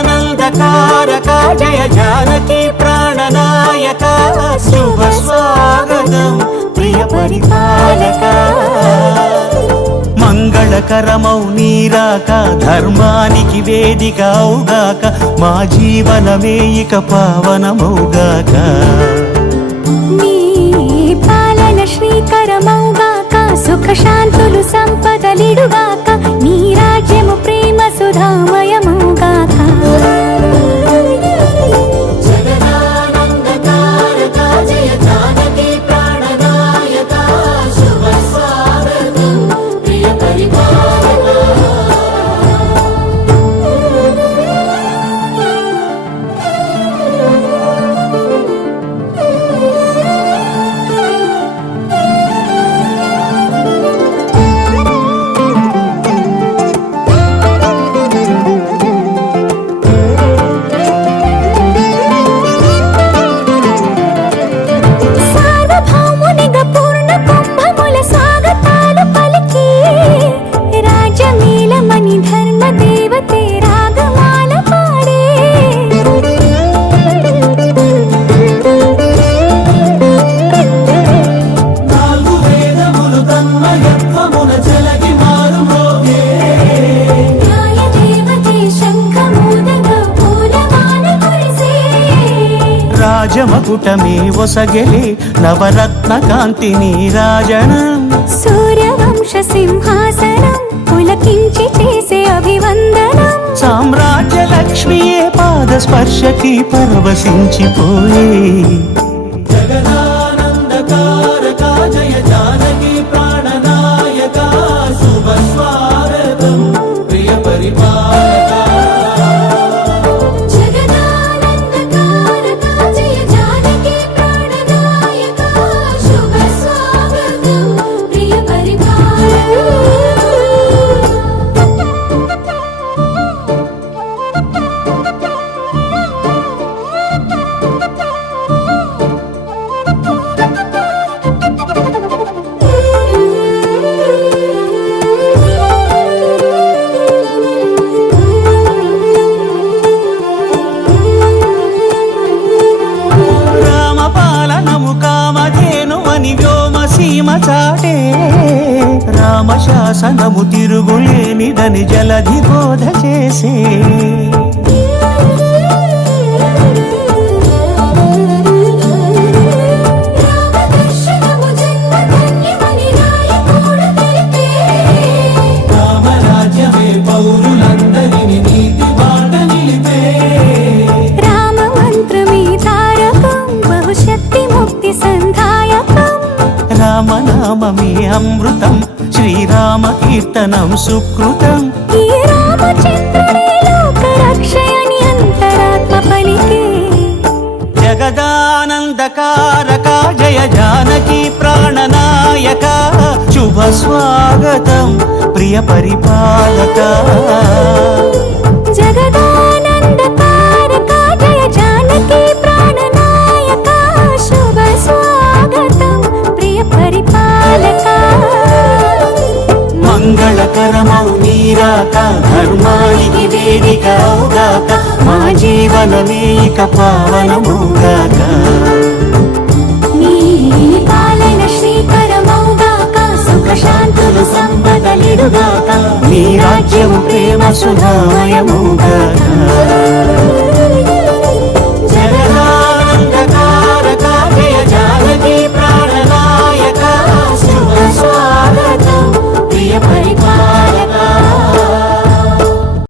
జగదానందకారక జయ జానకి ప్రాణనాయక శుభ స్వాగతం ప్రియ పరిపాలక మంగళకరమౌ నీరాక ధర్మానికి వేదిక అవుగాక మా జీవనమే ఇక పావనమౌగాక నీ పాలన శ్రీకరమౌగాక సుఖ శాంతులు సంపదలిడుగాక నీ రాజ్యము ప్రేమ సుధామయమౌగాక జగదానందకారక జయ జానకి ప్రాణనాయక శుభ స్వాగతం ప్రియ పరిపాలక రాజమకుటమే ఒసగెలే నవరత్న కాంతి నీరాజనం సూర్యవంశ సింహాసనం పులకించి చేసే అభివందనం సామ్రాజ్య లక్ష్మియే పాద స్పర్శకి పరవశించిపోయే జగదానందకారక జయ జానకి ప్రాణనాయక శుభ స్వాగతం ప్రియ పరిపాలక చాటే రామశాసనము తిరుగులేనిదని జలధి బోధ చేసే రామరాజ్యమే పౌరులందరిని నీతి బాట నిలిపే రామ మంత్రమే తారకం బహుశక్తి ముక్తి సంధాయకం రామనామమే అమృతం శ్రీరామ కీర్తనం సుకృతం ఈ రామచంద్రుడే లోక రక్షయని అంతరాత్మ పలికే జగదానందకారక జయ జానకి ప్రాణనాయక శుభ స్వాగతం ప్రియ పరిపాలక జగదానందకారక జయ జానకి ప్రాణనాయక శుభ స్వాగతం ప్రియ పరిపాలక మంగళకరమౌ నీరాక ధర్మానికి వేదిక అవుగాక మా జీవనమే ఇక పావనమౌగాక నీ పాలన శ్రీకరమౌగాక సుఖ శాంతులు సంపదలిడుగాక నీ రాజ్యము ప్రేమ సుధామయమౌగాక